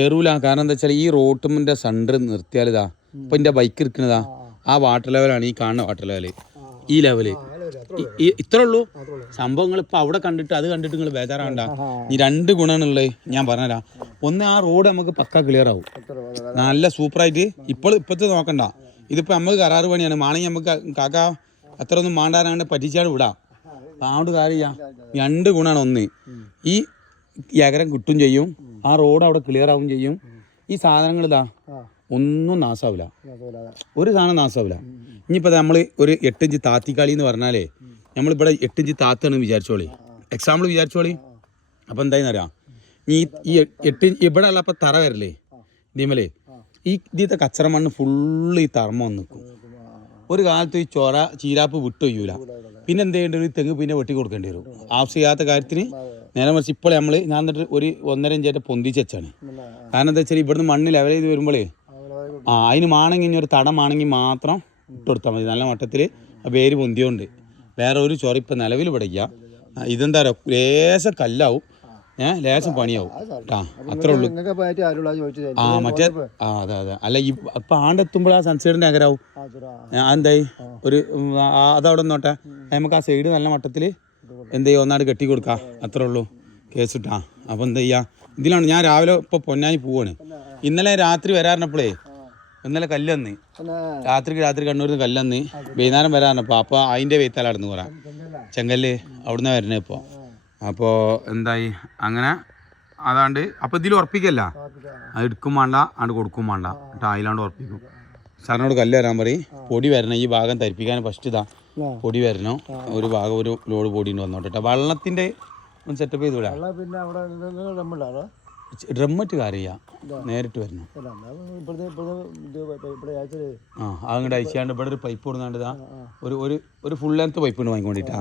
ഏറൂല. കാരണം എന്താ വെച്ചാൽ ഈ റോട്ടുമിൻ്റെ സെൻറ്റർ നിർത്തിയാൽ ഇതാ ഇപ്പം എൻ്റെ ബൈക്ക് ഇരിക്കുന്നതാ ആ വാട്ടർ ലെവലാണ് ഈ കാണുന്ന വാട്ടർ ലെവല്. ഈ ലെവല് ഇത്രേ ഉള്ളൂ സംഭവങ്ങൾ. ഇപ്പം അവിടെ കണ്ടിട്ട് അത് കണ്ടിട്ട് നിങ്ങൾ ബേജാറാണ്ട. ഈ 2 ഗുണമാണുള്ളത് ഞാൻ പറഞ്ഞുതരാം. ഒന്ന്, ആ റോഡ് നമുക്ക് പക്ക ക്ലിയർ ആവും, നല്ല സൂപ്പറായിട്ട്. ഇപ്പോഴത്തെ നോക്കണ്ട, ഇതിപ്പോൾ നമുക്ക് കരാറ് പണിയാണ്. മാണെങ്കിൽ നമുക്ക് കാക്ക അത്ര ഒന്നും മാണ്ടാനാണ്ട് പറ്റിച്ചാട് വിടാം. അതുകൊണ്ട് കാര്യം 2 ഗുണമാണ്. ഒന്ന്, ഈ എകരം കിട്ടും ചെയ്യും, ആ റോഡ് അവിടെ ക്ലിയർ ആവും ചെയ്യും. ഈ സാധനങ്ങൾ ഇതാ ഒന്നും നാശാവില്ല, ഒരു സാധനം നാശാവില്ല. ഇനിയിപ്പോൾ നമ്മൾ ഒരു 8 ഇഞ്ച് താത്തിക്കളി എന്ന് പറഞ്ഞാലേ നമ്മളിവിടെ 8 ഇഞ്ച് താത്താണ് വിചാരിച്ചോളി, എക്സാമ്പിൾ വിചാരിച്ചോളി. അപ്പോൾ എന്തായെന്നറിയാം, ഈ 8 ഇഞ്ച് ഇവിടെ ഉള്ള അപ്പോൾ തറ വരില്ലേ ഇതിമേലേ, ഇതിത്തെ കച്ചറ മണ്ണ് ഫുള്ള് ഈ തറമ വന്ന് നിൽക്കും. ഒരു കാലത്ത് ഈ ചീരാപ്പ് വിട്ട് വയ്യൂല. പിന്നെ എന്ത് ചെയ്യേണ്ടി വരും, തെങ്ങ് പിന്നെ വെട്ടി കൊടുക്കേണ്ടി വരും ആവശ്യം ചെയ്യാത്ത കാര്യത്തിന്. നേരെ മറിച്ച് ഇപ്പോൾ ഞാൻ എന്നിട്ട് ഒരു 1.5 ഇഞ്ചായിട്ട് പൊന്തിച്ച് വെച്ചാണ്. കാരണം എന്താ വെച്ചാൽ ഇവിടുന്ന് മണ്ണ് ലെവൽ ചെയ്ത് വരുമ്പോഴേ അതിന് മാണെങ്കിൽ ഇനി ഒരു തടമാണെങ്കിൽ മാത്രം ഇട്ട് കൊടുത്താൽ മതി. നല്ല മട്ടത്തിൽ വേര് പൊന്തിയോണ്ട് വേറെ ഒരു ചൊറ ഇപ്പം നിലവിൽ പിടിക്കുക. ഇതെന്താ പറയുക, ലേശം കല്ലാവും, ലേശം പണിയാവും കേട്ടാ, അത്രേ ഉള്ളൂ. മറ്റേ അതെ അതെ. അല്ല ഇപ്പം ആണ്ടെത്തുമ്പോൾ ആ സൺസൈഡിൻ്റെ അകരാവും. എന്തായി ഒരു അതവിടെ നോട്ടെ, നമുക്ക് ആ സൈഡ് നല്ല മട്ടത്തിൽ എന്ത് ചെയ്യുക, ഒന്നാട് കെട്ടി കൊടുക്കുക, അത്രേ ഉള്ളൂ കേസ് ഇട്ടാ. അപ്പോൾ എന്താ ചെയ്യുക, ഇതിലാണ് ഞാൻ രാവിലെ ഇപ്പോൾ പൊന്നാനി പോവാണ്. ഇന്നലെ രാത്രി വരാറിനപ്പോഴേ ഇന്നലെ കല്ലന്ന് രാത്രി കണ്ണൂരിൽ നിന്ന് കല്ലന്ന് വൈകുന്നേരം വരാറിനപ്പോൾ അപ്പോൾ അതിൻ്റെ വെയ്ത്താലായിരുന്നു പറയാം ചെങ്കല്ല് അവിടുന്ന് വരുന്നത് ഇപ്പോൾ. അപ്പോൾ എന്തായി അങ്ങനെ അതാണ്ട് അപ്പോൾ ഇതിൽ ഉറപ്പിക്കല്ല, അത് എടുക്കും വേണ്ട അണ്ട് കൊടുക്കും വേണ്ട കേട്ടോ, അതിലാണ്ട് ഉറപ്പിക്കും. സാറിനോട് കല്ല് വരാൻ പറയും, പൊടി വരണം ഈ ഭാഗം തരിപ്പിക്കാൻ. ഫസ്റ്റ് ഇതാ പൊടി വരണം, ഒരു ഭാഗം ഒരു ലോഡ് പൊടി വന്നോട്ടെ കേട്ടോ. വെള്ളത്തിൻ്റെ ഒന്ന് സെറ്റപ്പ് ചെയ്ത് വിടാം. ഡ്രമ്മിട്ട് കാര്യ നേരിട്ട് വരണം. അങ്ങോട്ട് അയച്ചാണ്ട് ഇവിടെ ഒരു പൈപ്പ് കൊടുക്കാണ്ട് ഒരു ഫുൾ ലെങ്ത് പൈപ്പ് ഉണ്ട് വാങ്ങിക്കൊണ്ടിട്ടാ.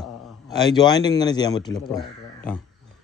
ജോയിന്റ് ഇങ്ങനെ ചെയ്യാൻ പറ്റില്ല എപ്പോഴും കേട്ടോ.